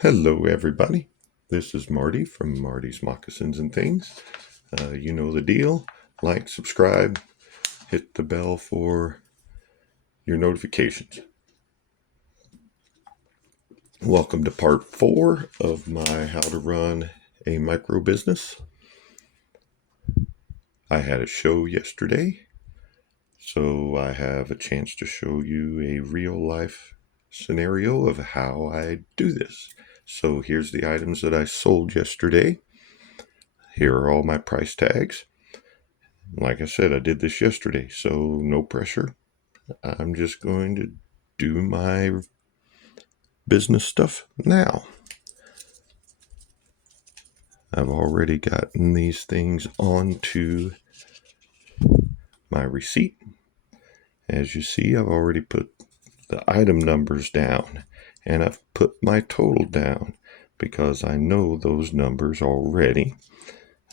Hello, everybody. This is Marty from Marty's Moccasins and Things. You know the deal. Like, subscribe, hit the bell for your notifications. Welcome to part 4 of my How to Run a Micro Business. I had a show yesterday, so I have a chance to show you a real life scenario of how I do this. So here's the items that I sold yesterday. Here are all my price tags. Like I said, I did this yesterday, so no pressure. I'm just going to do my business stuff now. I've already gotten these things onto my receipt. As you see, I've already put the item numbers down, and I've put my total down because I know those numbers already.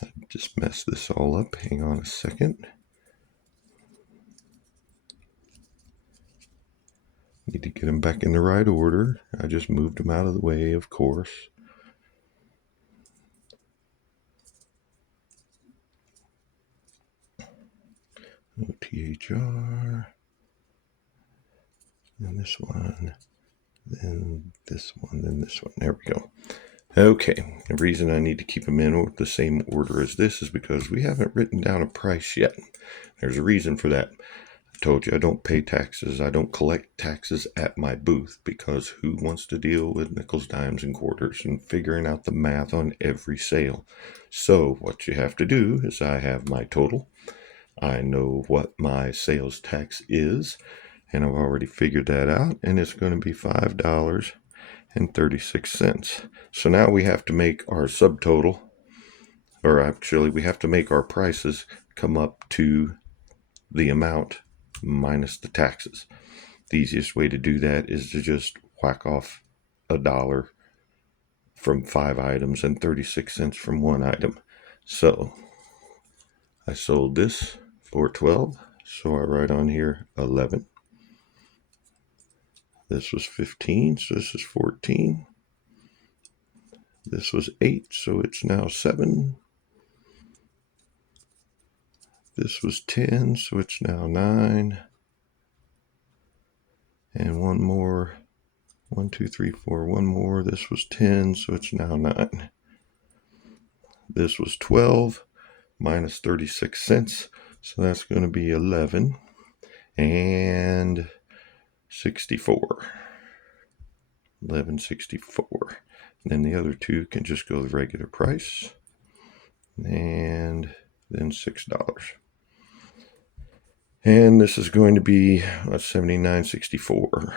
I just messed this all up. Hang on a second. Need to get them back in the right order. I just moved them out of the way, of course. OTHR. And this one. Then this one. Then this one. There we go. Okay. The reason I need to keep them in the same order as this is because we haven't written down a price yet. There's a reason for that. I told you I don't pay taxes. I don't collect taxes at my booth because who wants to deal with nickels, dimes, and quarters and figuring out the math on every sale? So what you have to do is I have my total. I know what my sales tax is, and I've already figured that out, and it's going to be $5.36. So now we have to make our subtotal, or actually we have to make our prices come up to the amount minus the taxes. The easiest way to do that is to just whack off $1 from 5 items and 36 cents from one item. So I sold this for 12, so I write on here 11. This was 15, so this is 14. This was 8, so it's now 7. This was 10, so it's now 9. And one more. 1, 2, 3, 4. One more. This was 10, so it's now 9. This was 12 minus 36 cents, so that's going to be 11 and 64. 11.64. And then the other two can just go the regular price. And then $6. And this is going to be $79.64.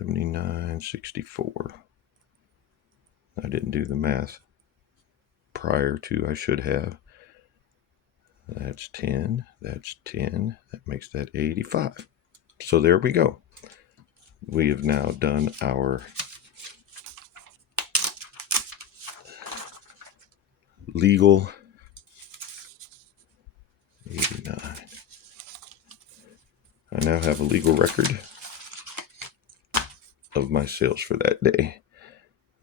$79.64. I didn't do the math prior to. I should have. That's 10. That's 10. That makes that 85. So there we go. We have now done our legal 89. I now have a legal record of my sales for that day.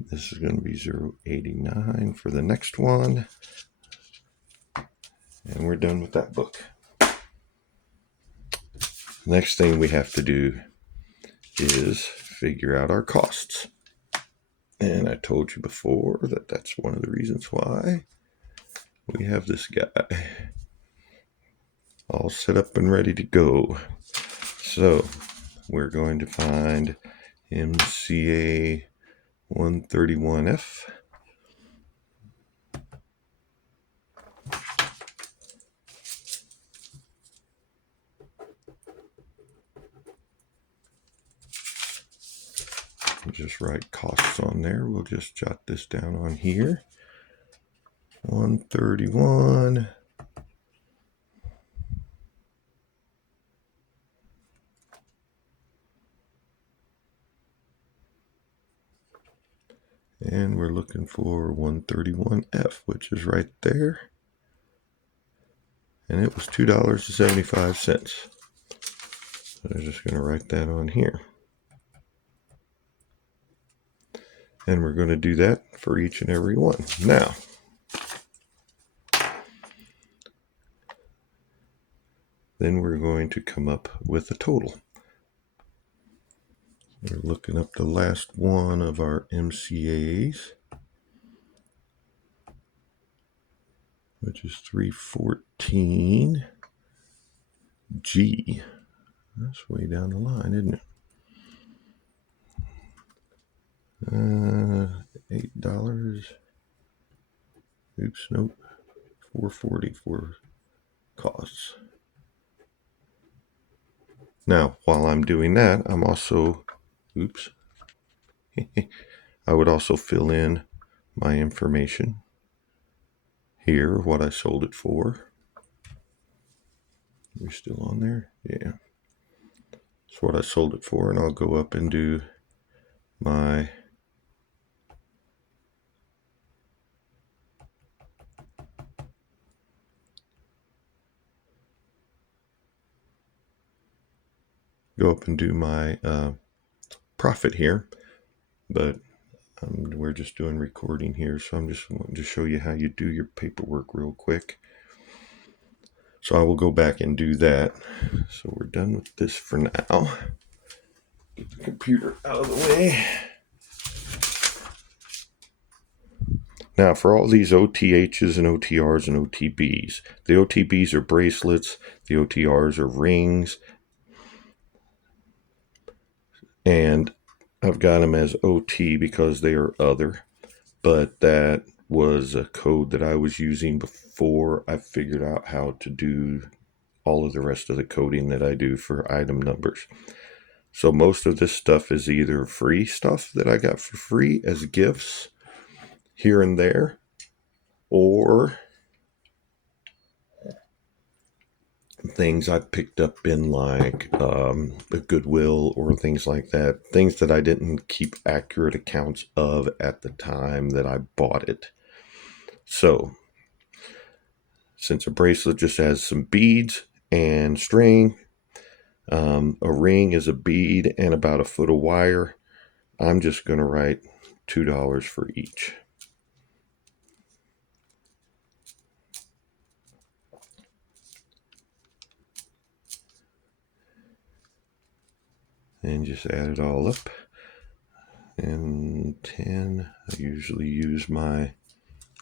This is going to be 089 for the next one. And we're done with that book. Next thing we have to do is figure out our costs. And I told you before that that's one of the reasons why we have this guy all set up and ready to go. So we're going to find MCA 131F. We'll just write costs on there. We'll just jot this down on here. 131. And we're looking for 131F, which is right there. And it was $2.75. So I'm just going to write that on here. And we're going to do that for each and every one. Now, then we're going to come up with a total. We're looking up the last one of our MCAs, which is 314G. That's way down the line, isn't it? $8. Oops, nope. $4.40 for costs. Now, while I'm doing that, I'm also, oops, I would also fill in my information here, what I sold it for. Are we still on there? Yeah. That's what I sold it for, and I'll go up and do my profit here, but we're just doing recording here, so I'm just wanting to show you how you do your paperwork real quick. So I will go back and do that. So we're done with this for now. Get the computer out of the way. Now for all these OTHs and OTRs and OTBs, the OTBs are bracelets, the OTRs are rings, and I've got them as OT because they are other, but that was a code that I was using before I figured out how to do all of the rest of the coding that I do for item numbers. So most of this stuff is either free stuff that I got for free as gifts here and there, or things I picked up in like the Goodwill or things like that. Things that I didn't keep accurate accounts of at the time that I bought it. So since a bracelet just has some beads and string, a ring is a bead and about a foot of wire, I'm just going to write $2 for each. And just add it all up. And 10, I usually use my,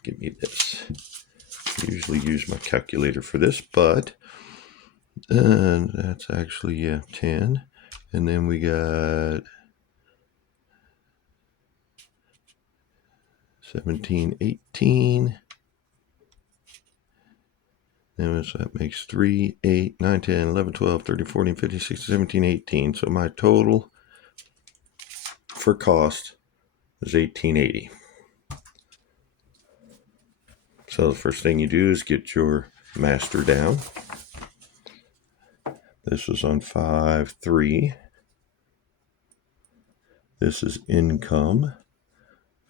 give me this. I usually use my calculator for this, but that's actually, 10. And then we got 17, 18. And so that makes 3, 8, 9, 10, 11, 12, 13, 14, 15, 16, 17, 18. So my total for cost is $18.80. So the first thing you do is get your master down. This was on 5/3. This is income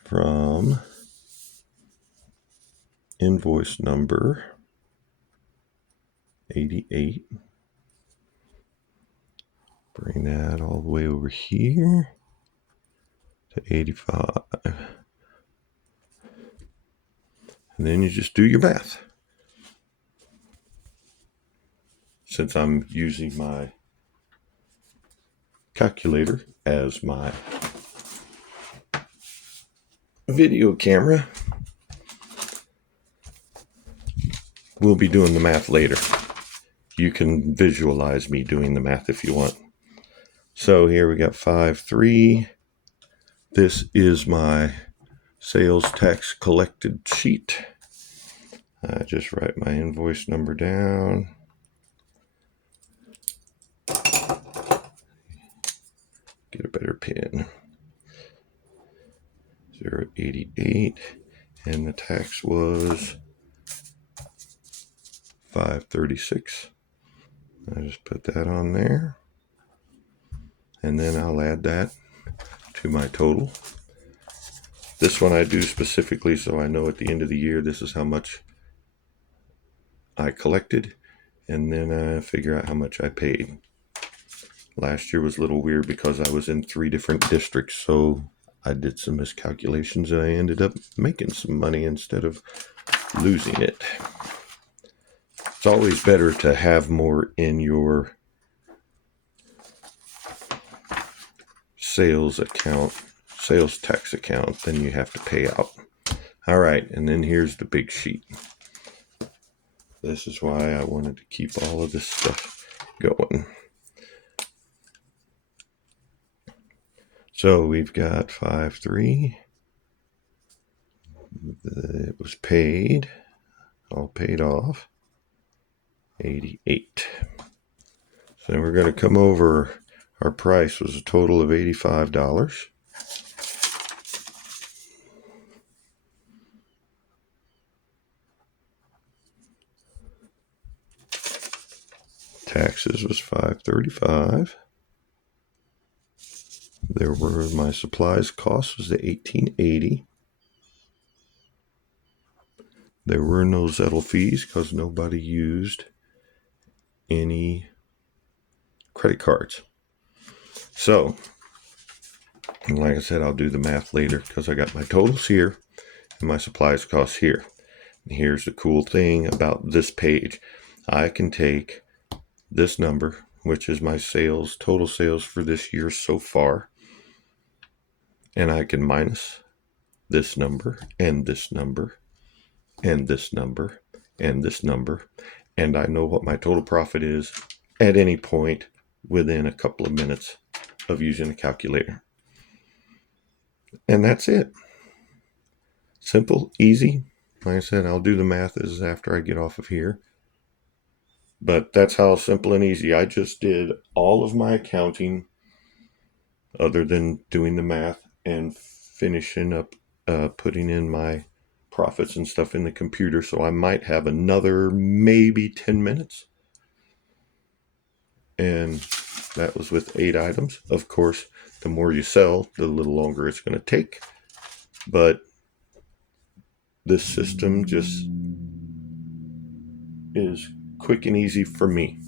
from invoice number 88. Bring that all the way over here to 85. And then you just do your math. Since I'm using my calculator as my video camera, we'll be doing the math later. You can visualize me doing the math if you want. So here we got 5/3. This is my sales tax collected sheet. I just write my invoice number down. Get a better pen. 088, and the tax was 536. I just put that on there, and then I'll add that to my total. This one I do specifically so I know at the end of the year this is how much I collected, and then I figure out how much I paid. Last year was a little weird because I was in 3 different districts, so I did some miscalculations and I ended up making some money instead of losing it. It's always better to have more in your sales tax account than you have to pay out. All right, and then here's the big sheet. This is why I wanted to keep all of this stuff going. So we've got 5/3. It was paid, all paid off, 88. So then we're going to come over. Our price was a total of $85. Taxes was $535. There were my supplies cost was the $18.80. There were no Zettel fees because nobody used any credit cards. So, like I said, I'll do the math later because I got my totals here and my supplies costs here. And here's the cool thing about this page. I can take this number, which is my total sales for this year so far, and I can minus this number and this number and this number and this number, and I know what my total profit is at any point within a couple of minutes of using a calculator. And that's it. Simple, easy. Like I said, I'll do the math after I get off of here. But that's how simple and easy. I just did all of my accounting other than doing the math and finishing up putting in my profits and stuff in the computer. So I might have another maybe 10 minutes. And that was with 8 items. Of course, the more you sell, the little longer it's going to take. But this system just is quick and easy for me.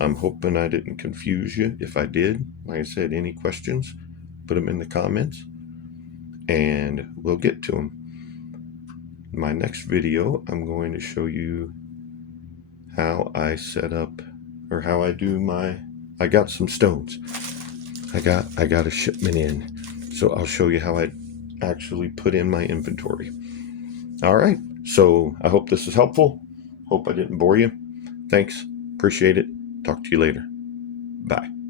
I'm hoping I didn't confuse you. If I did, like I said, any questions, put them in the comments and we'll get to them. In my next video, I'm going to show you how I set up or how I do I got some stones. I got a shipment in. So I'll show you how I actually put in my inventory. All right. So I hope this is helpful. Hope I didn't bore you. Thanks. Appreciate it. Talk to you later. Bye.